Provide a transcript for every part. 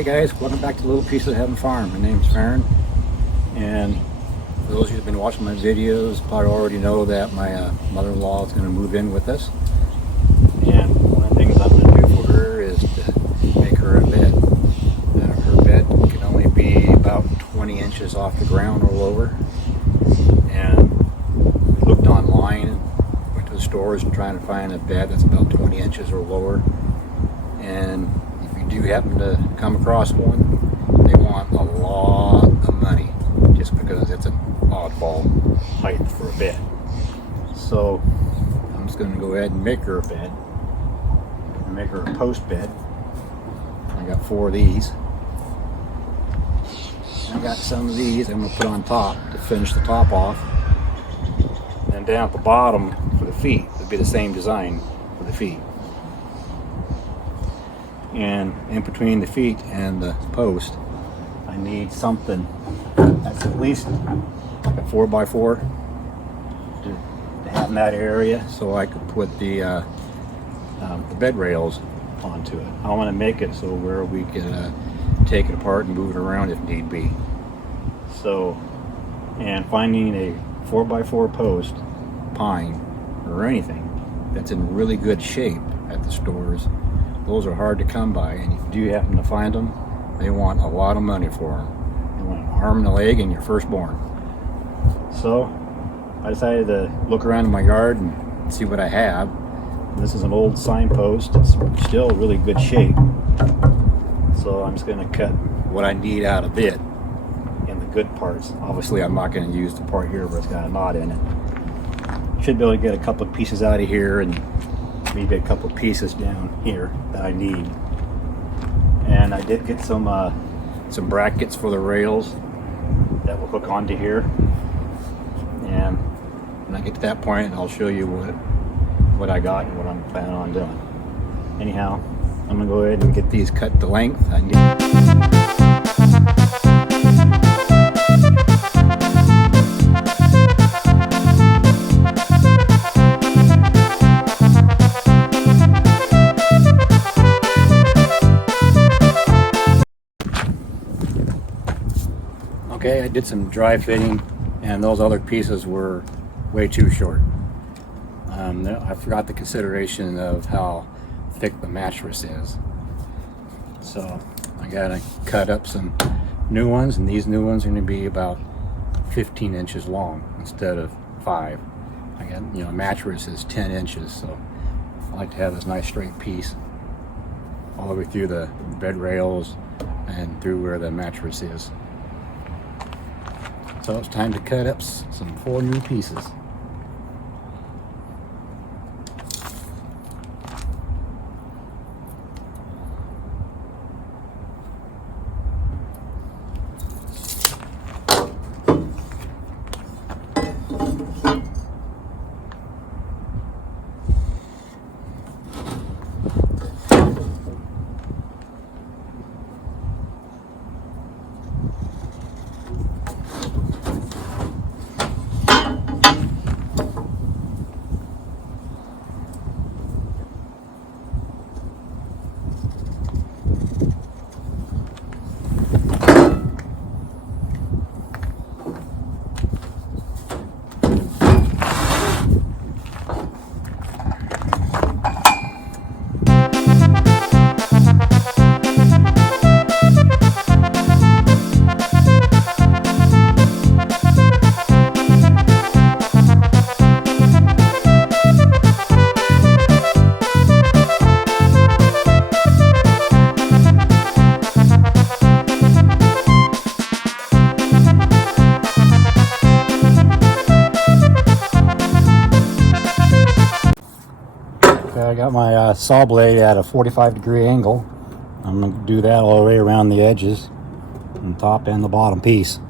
Hey guys, welcome back to Little Piece of Heaven Farm. My name's Farron, and for those of you who've been watching my videos probably already know that my mother-in-law is going to move in with us. And one of the things I'm going to do for her is to make her a bed. Her bed can only be about 20 inches off the ground or lower. And we looked online, went to the stores and trying to find a bed that's about 20 inches or lower. And if you do happen to come across one, they want a lot of money just because it's an oddball height for a bed. So I'm just going to go ahead and make her a bed and make her a post bed. I got 4 of these. I got some of these I'm going to put on top to finish the top off. And down at the bottom for the feet would be the same design for the feet. And in between the feet and the post, I need something that's at least like a 4x4 to have in that area, so I could put the bed rails onto it. I want to make it so where we can take it apart and move it around if need be. So, and finding a 4x4 post, pine or anything that's in really good shape at the stores, those are hard to come by, and if you do happen to find them, they want a lot of money for them. They want an arm and a leg and your firstborn. So I decided to look around in my yard and see what I have. This is an old signpost. It's still really good shape. So I'm just going to cut what I need out of it in the good parts. Obviously I'm not going to use the part here where it's got a knot in it. Should be able to get a couple of pieces out of here and maybe a couple pieces down here that I need. And I did get some brackets for the rails that will hook onto here. And when I get to that point, I'll show you what I got and what I'm planning on doing. Anyhow, I'm gonna go ahead and get these cut to length. I need Okay, I did some dry fitting, and those other pieces were way too short. I forgot the consideration of how thick the mattress is. So I gotta cut up some new ones, and these new ones are gonna be about 15 inches long instead of 5. I got, mattress is 10 inches, so I like to have this nice straight piece all the way through the bed rails and through where the mattress is. So it's time to cut up some 4 new pieces. I got my saw blade at a 45-degree angle. I'm going to do that all the way around the edges, on the top and the bottom piece.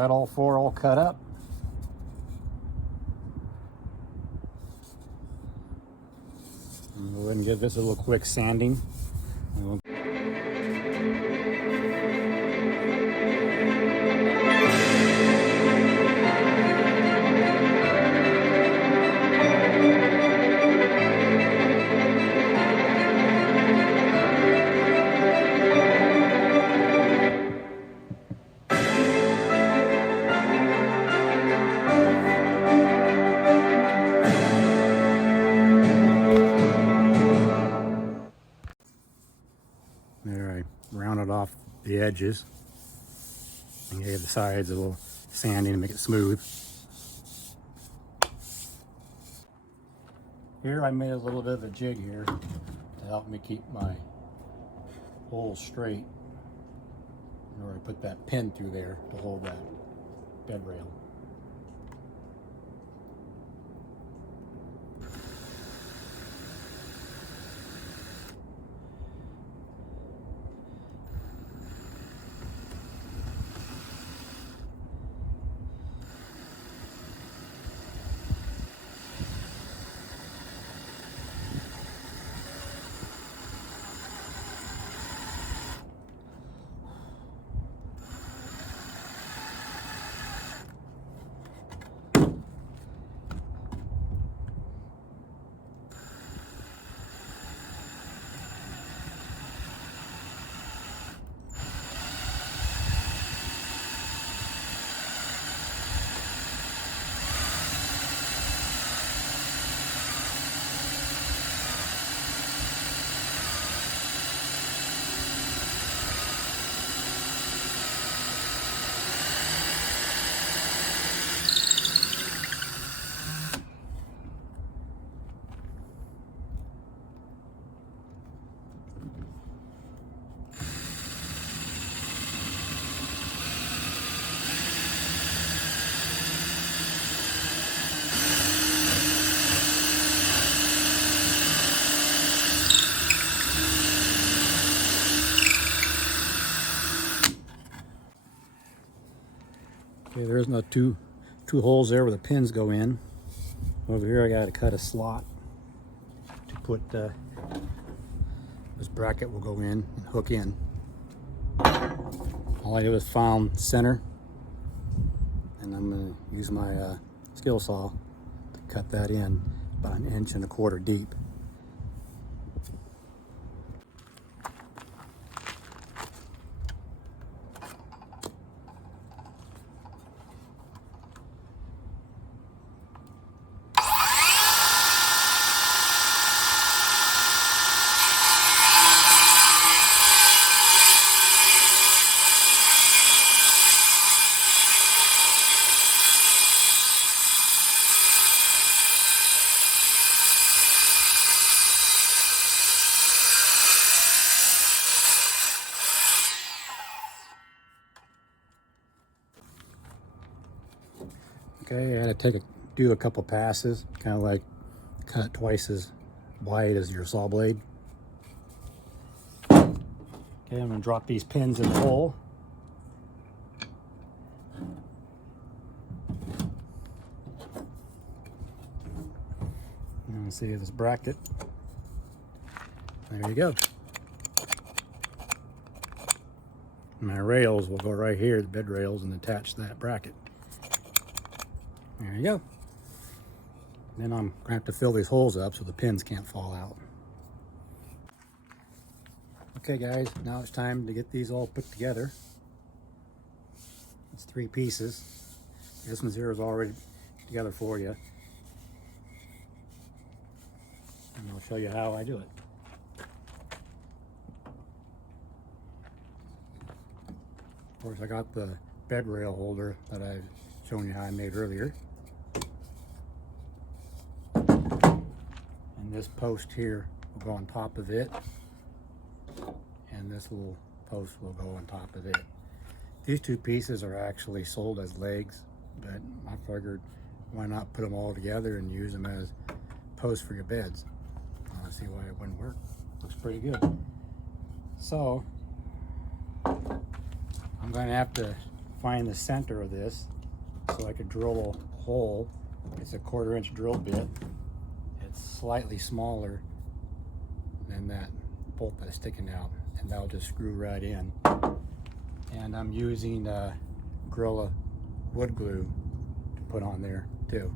got all 4 all cut up. And go ahead and give this a little quick sanding. There, I rounded off the edges and gave the sides a little sanding to make it smooth. Here I made a little bit of a jig here to help me keep my holes straight. Or I put that pin through there to hold that bed rail. Okay, there's no two holes there where the pins go in. Over here I got to cut a slot to put this bracket will go in and hook in. All I did was found center, and I'm going to use my skill saw to cut that in about 1.25 inches deep. Okay, I had to do a couple passes, kind of like cut it twice as wide as your saw blade. Okay, I'm going to drop these pins in the hole. And see this bracket. There you go. My rails will go right here, the bed rails, and attach that bracket. There you go. Then I'm going to have to fill these holes up so the pins can't fall out. Okay guys, now it's time to get these all put together. It's 3 pieces. This one's here is already together for you. And I'll show you how I do it. Of course, I got the bed rail holder that I've shown you how I made earlier. And this post here will go on top of it. And this little post will go on top of it. These 2 pieces are actually sold as legs, but I figured why not put them all together and use them as posts for your beds. I want to see why it wouldn't work. Looks pretty good. So I'm going to have to find the center of this so I could drill a hole. It's a 1/4 inch drill bit. It's slightly smaller than that bolt that's sticking out, and that'll just screw right in. And I'm using Gorilla wood glue to put on there too.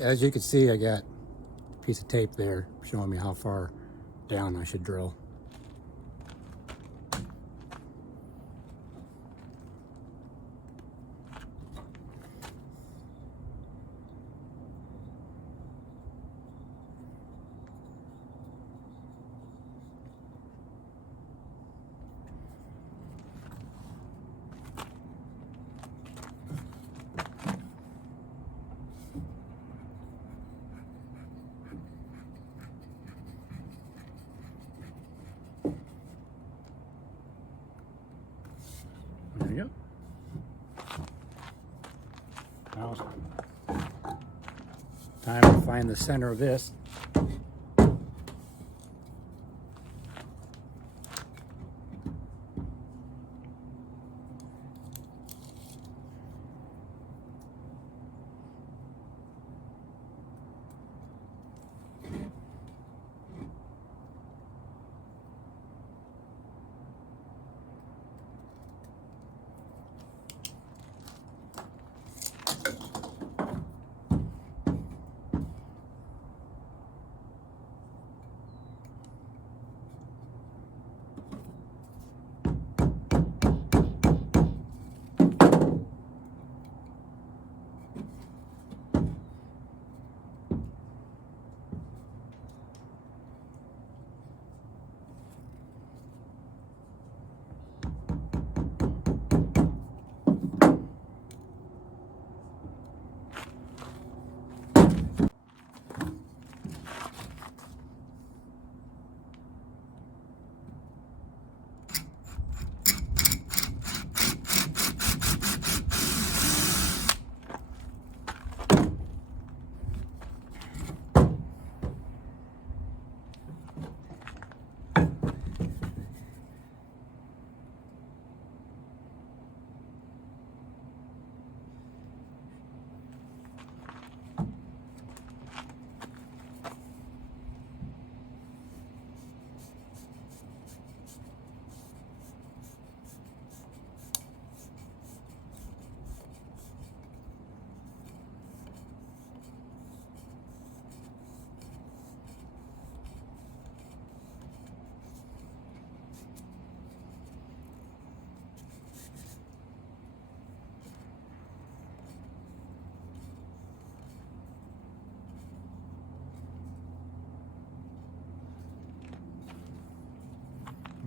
As you can see, I got a piece of tape there showing me how far down I should drill. There you go. Now it's time to find the center of this.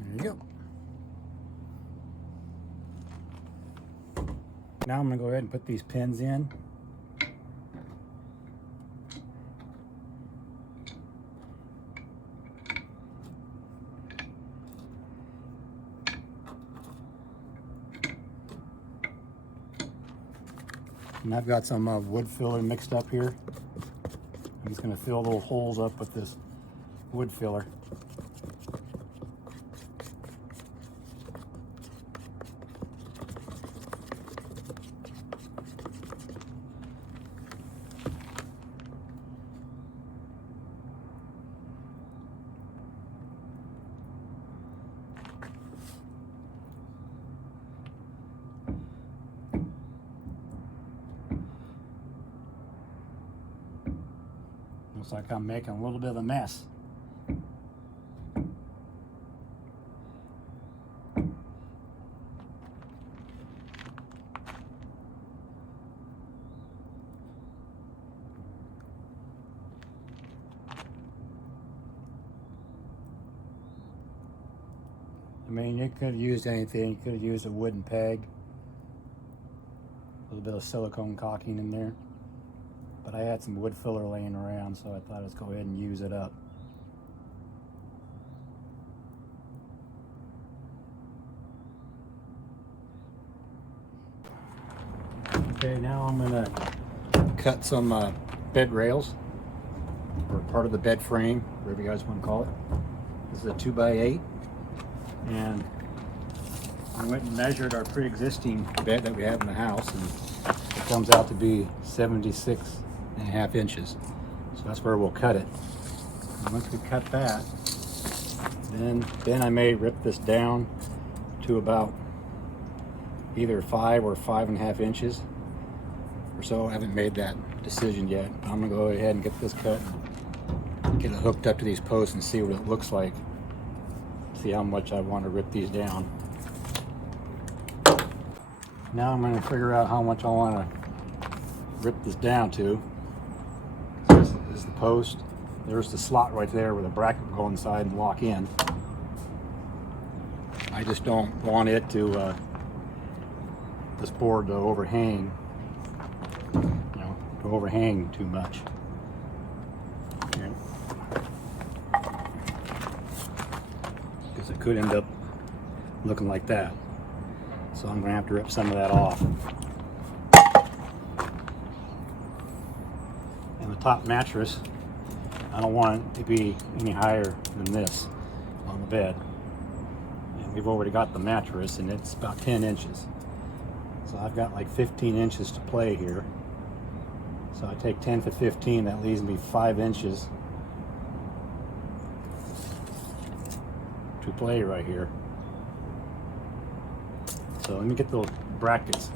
There you go. Now I'm going to go ahead and put these pins in. And I've got some wood filler mixed up here. I'm just going to fill little holes up with this wood filler. Looks like I'm making a little bit of a mess. I mean, you could have used anything. You could have used a wooden peg, a little bit of silicone caulking in there. But I had some wood filler laying around, so I thought let's go ahead and use it up. Okay, now I'm gonna cut some bed rails, or part of the bed frame, whatever you guys want to call it. This is a 2x8. And I went and measured our pre-existing bed that we have in the house, and it comes out to be 76.5 inches. So that's where we'll cut it. And once we cut that, then I may rip this down to about either 5 or 5.5 inches or so. I haven't made that decision yet. I'm gonna go ahead and get this cut and get it hooked up to these posts and see what it looks like. See how much I want to rip these down. Now I'm going to figure out how much I want to rip this down to. This is the post. There's the slot right there where the bracket will go inside and lock in. I just don't want it to this board to overhang, to overhang too much. Here. It could end up looking like that. So I'm going to have to rip some of that off. And the top mattress, I don't want it to be any higher than this on the bed. And we've already got the mattress, and it's about 10 inches. So I've got like 15 inches to play here. So I take 10 to 15, that leaves me 5 inches to play right here. So let me get those brackets.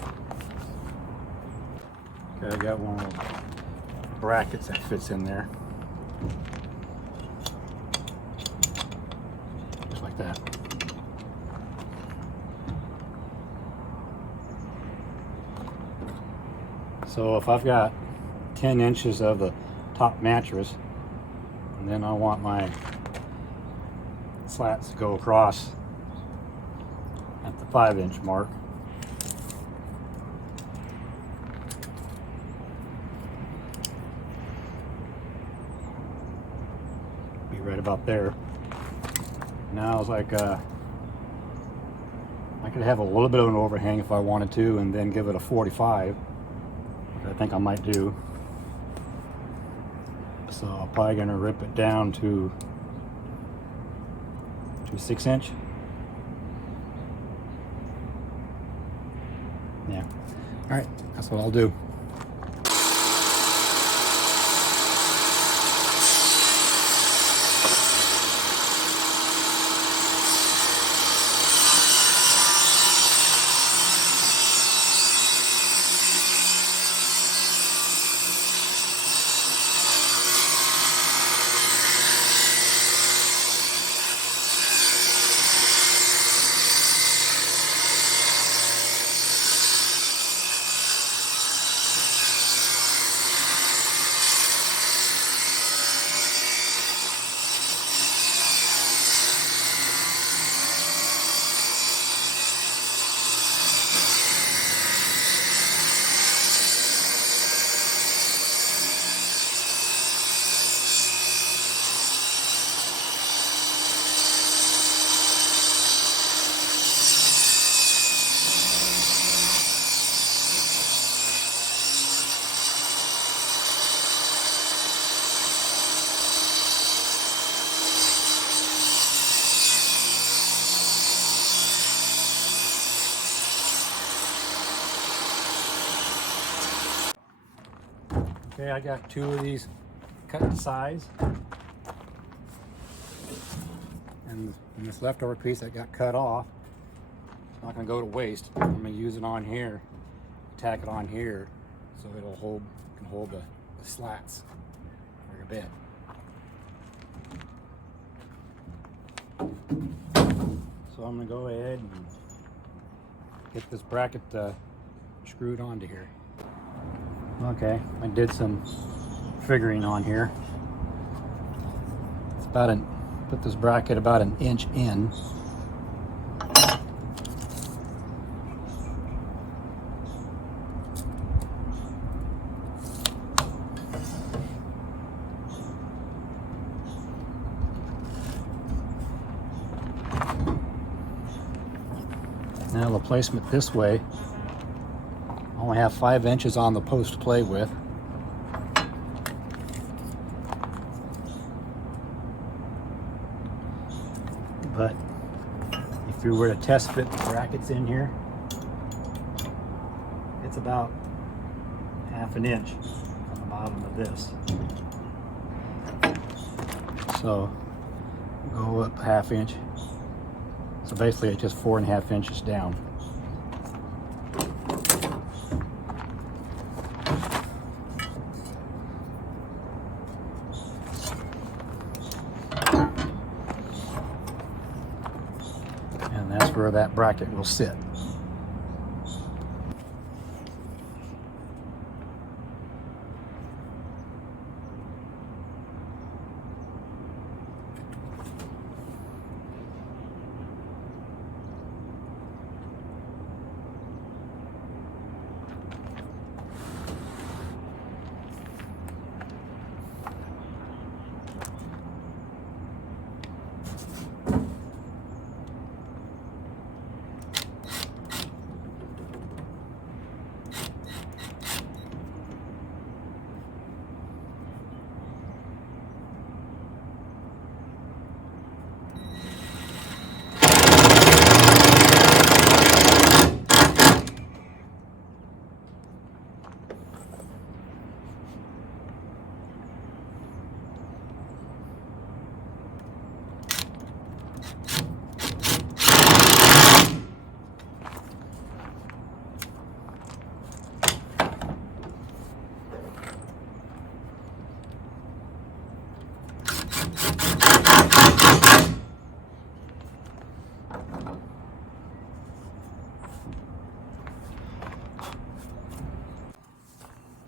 Okay, I got one of those brackets that fits in there. Just like that. So if I've got 10 inches of the top mattress, and then I want my slats to go across at the 5-inch mark. Be right about there. Now it's like I could have a little bit of an overhang if I wanted to, and then give it a 45, which I think I might do. So I'm probably gonna rip it down to 6-inch. Yeah. All right, that's what I'll do. Okay, I got 2 of these cut to size. And this leftover piece that got cut off, it's not gonna go to waste. I'm gonna use it on here, tack it on here, so it'll can hold the slats for your bed. So I'm gonna go ahead and get this bracket screwed onto here. Okay, I did some figuring on here. It's put this bracket about an inch in. Now the placement this way, I only have 5 inches on the post to play with. But if you were to test fit the brackets in here, it's about 1/2 inch on the bottom of this. So go up 1/2 inch. So basically it's just 4.5 inches down. And that's where that bracket will sit.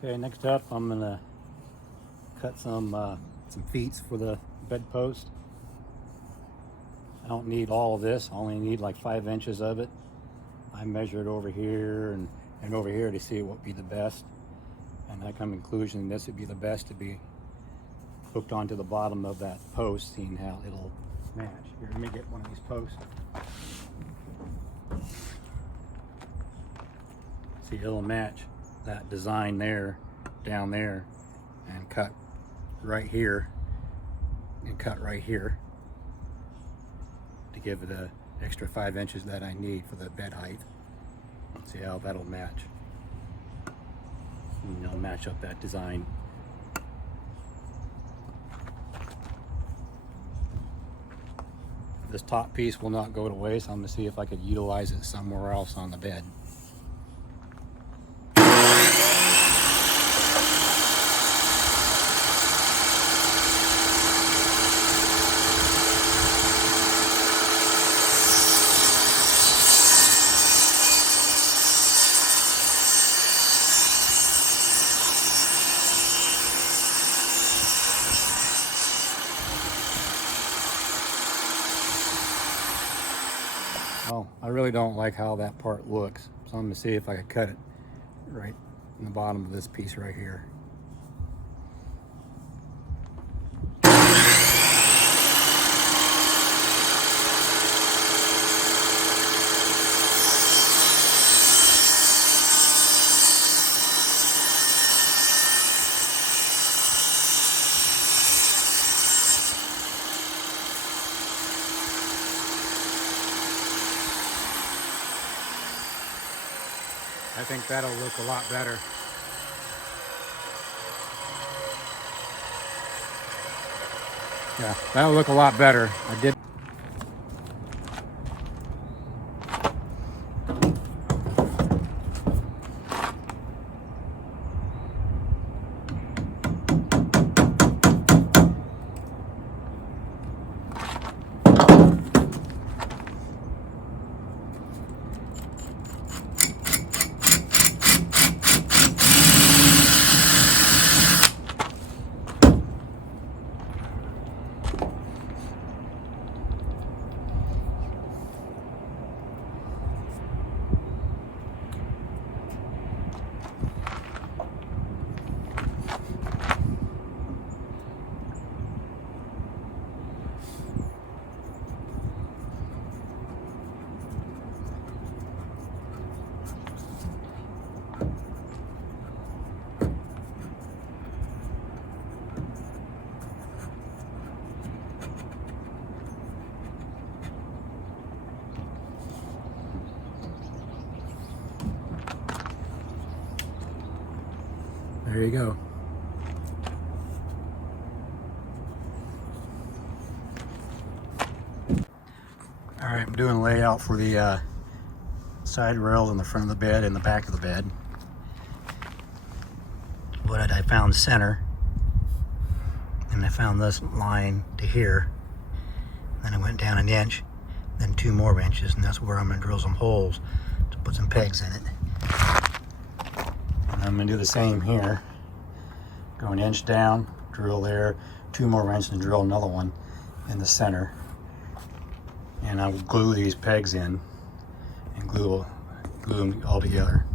Okay, next up I'm gonna cut some feet for the bedpost. I don't need all of this, I only need like 5 inches of it. I measured over here and over here to see what would be the best. And I come to the conclusion this would be the best to be hooked onto the bottom of that post, seeing how it'll match. Here, let me get one of these posts. See, it'll match that design there, down there, and cut right here, and cut right here to give it the extra 5 inches that I need for the bed height. Let's see how that'll match. And it'll match up that design. This top piece will not go to waste. I'm going to see if I could utilize it somewhere else on the bed. Oh, I really don't like how that part looks, so I'm going to see if I can cut it right in the bottom of this piece right here. I think that'll look a lot better. Yeah, that'll look a lot better. I did. there you go. All right, I'm doing a layout for the side rails in the front of the bed and the back of the bed. What I found center, and I found this line to here. Then I went down an inch, then 2 more inches, and that's where I'm gonna drill some holes to put some pegs in it. And I'm gonna do the same here. Go an inch down, drill there, 2 more inches, and drill another one in the center. And I will glue these pegs in and glue them all together.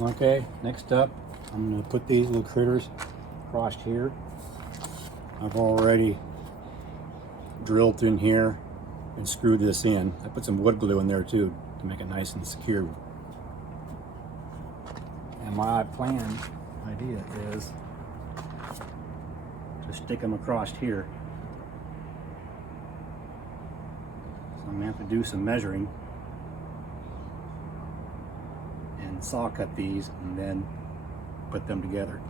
Okay, next up, I'm going to put these little critters across here. I've already drilled in here and screwed this in. I put some wood glue in there too to make it nice and secure. And my idea is to stick them across here. So I'm going to have to do some measuring and saw cut these and then put them together.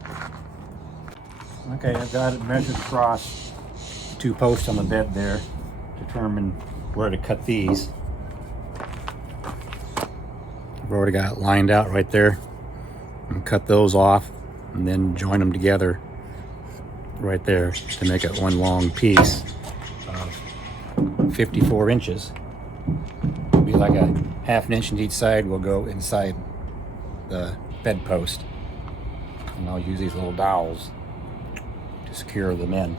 Okay, I've got it measured across the 2 posts on the bed there, determine where to cut these. I've already got it lined out right there. And cut those off and then join them together right there to make it one long piece of 54 inches. It'll be like a ½ inch on each side will go inside the bedpost. And I'll use these little dowels to secure them in.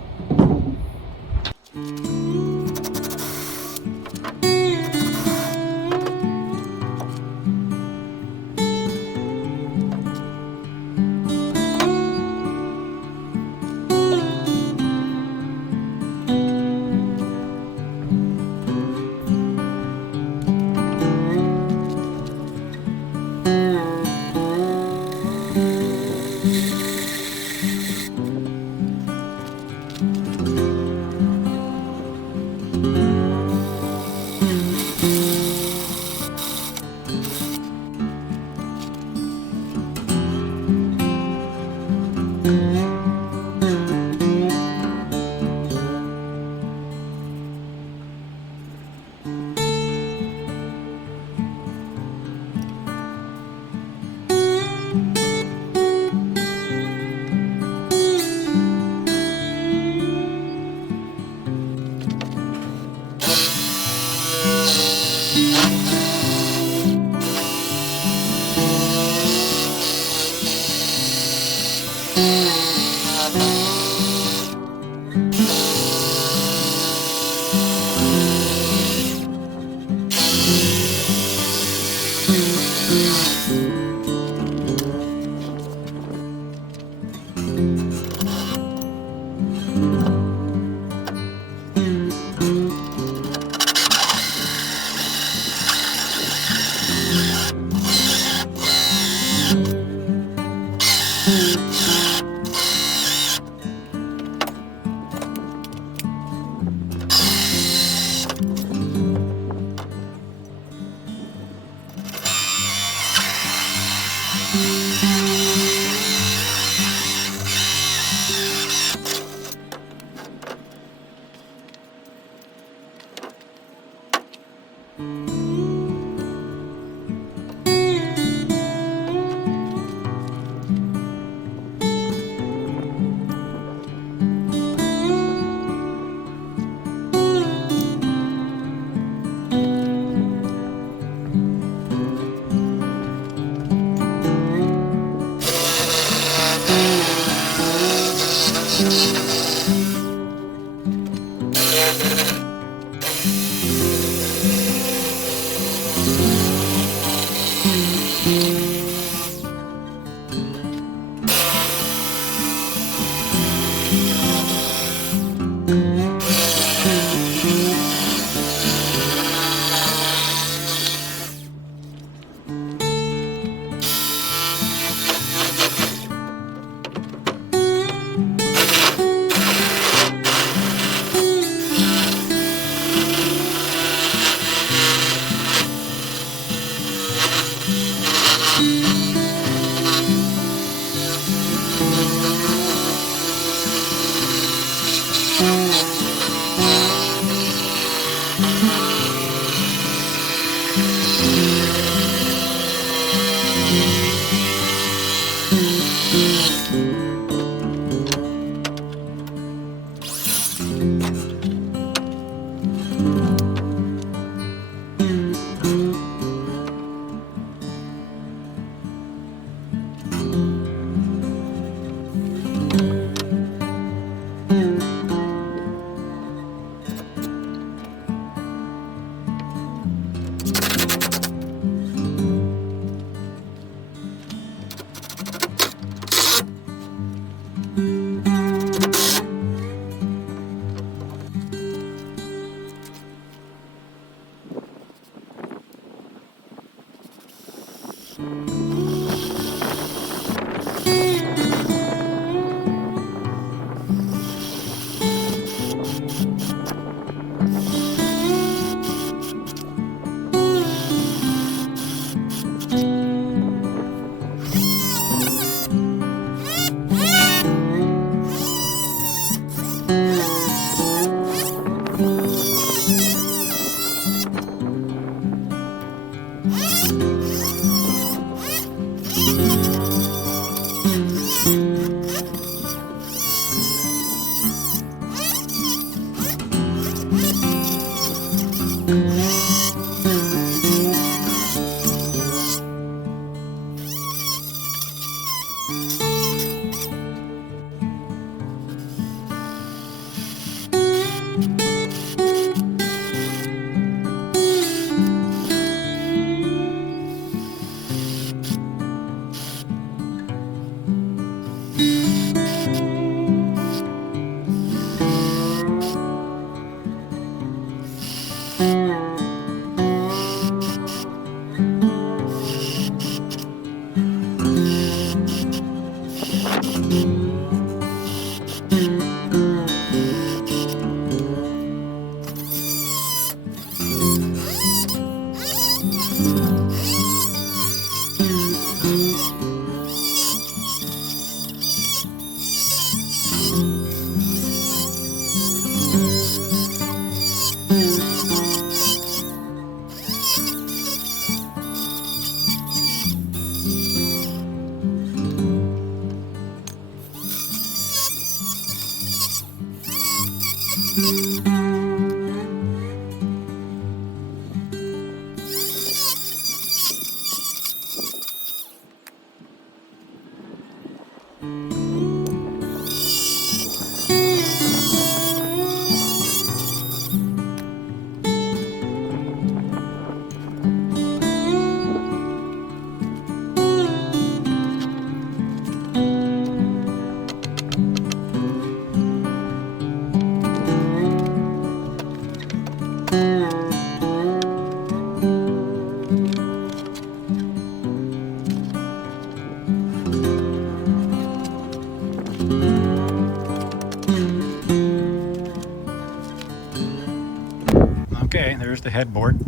Okay, there's the headboard.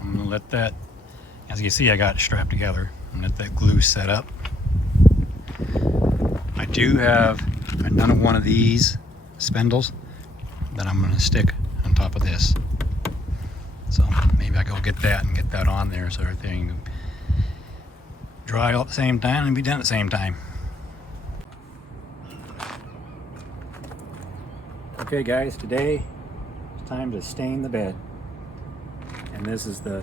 I'm gonna let that, as you see, I got it strapped together. I'm gonna let that glue set up. I do have another one of these spindles that I'm gonna stick on top of this. So maybe I go get that and get that on there so everything can dry all at the same time and be done at the same time. Okay guys, today it's time to stain the bed. And this is the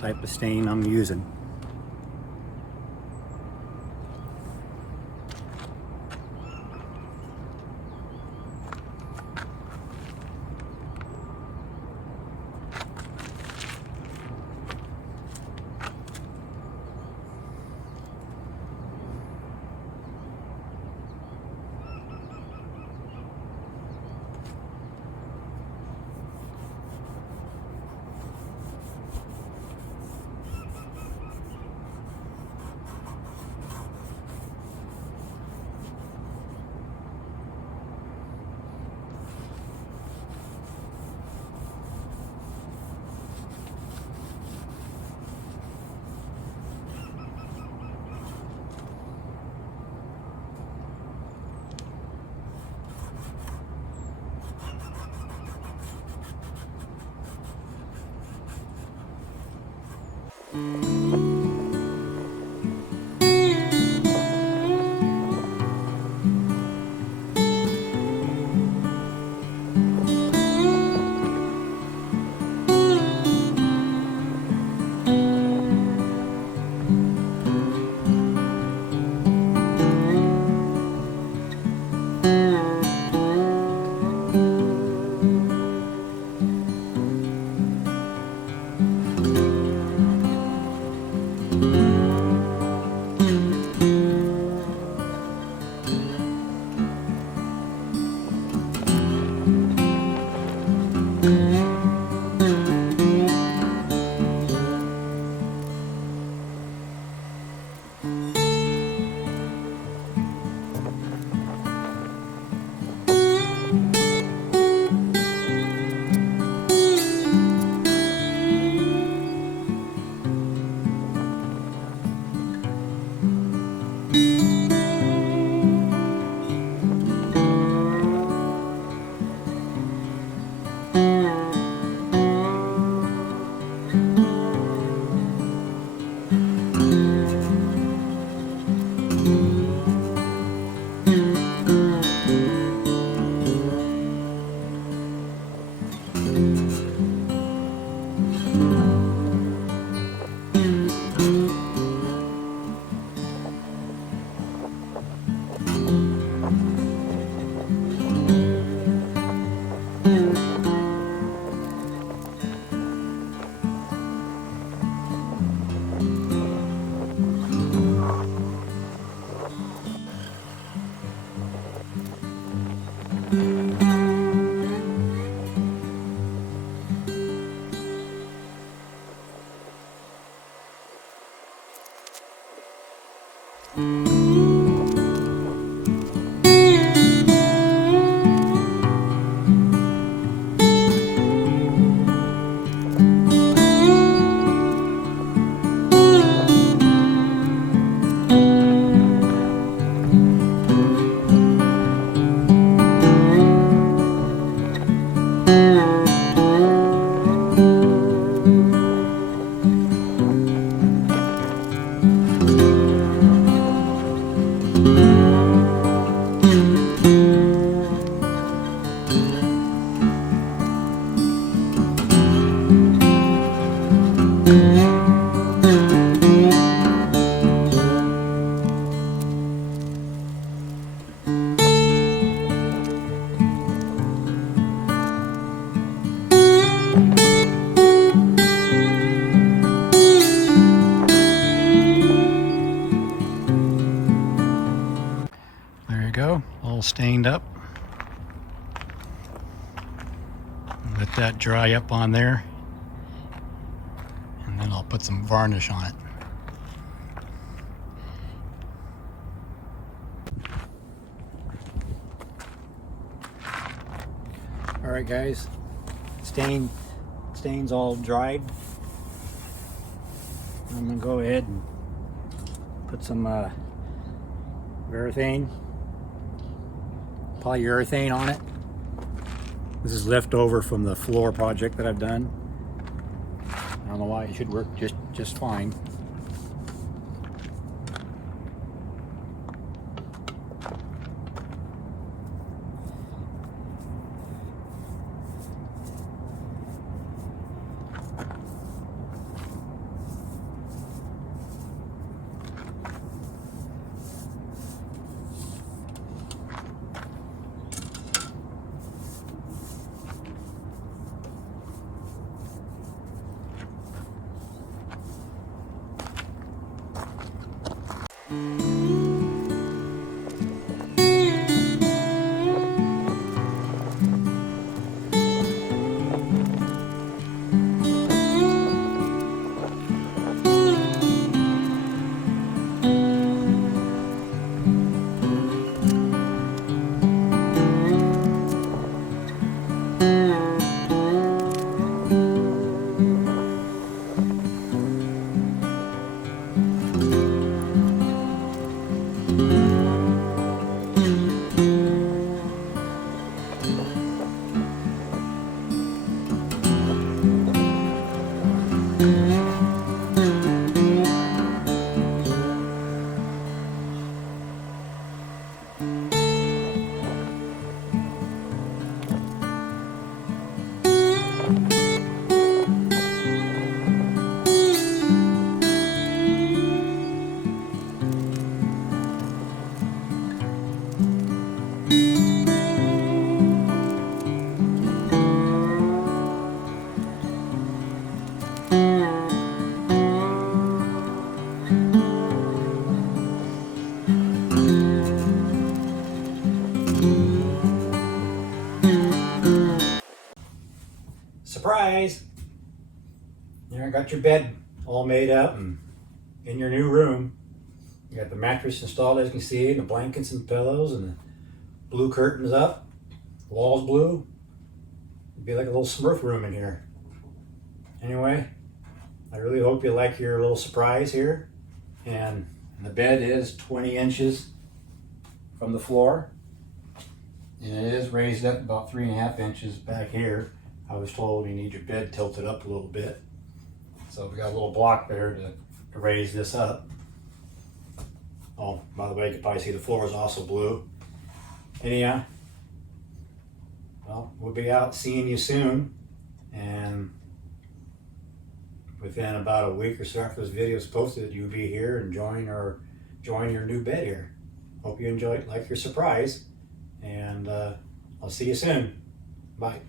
type of stain I'm using. There you go, all stained up. Let that dry up on there, and then I'll put some varnish on it. All right, guys, stain's all dried. I'm gonna go ahead and put some polyurethane on it. This is leftover from the floor project that I've done. I don't know why, it should work just fine. Surprise! There, I got your bed all made up and in your new room. You got the mattress installed, as you can see, and the blankets and pillows, and the blue curtains up. The walls blue. It'd be like a little Smurf room in here. Anyway, I really hope you like your little surprise here. And the bed is 20 inches from the floor. And it is raised up about 3.5 inches back here. I was told you need your bed tilted up a little bit. So we got a little block there to raise this up. Oh, by the way, you can probably see the floor is also blue. Anyhow, well, we'll be out seeing you soon. And within about a week or so after this video is posted, you'll be here and join your new bed here. Hope you like your surprise. And I'll see you soon. Bye.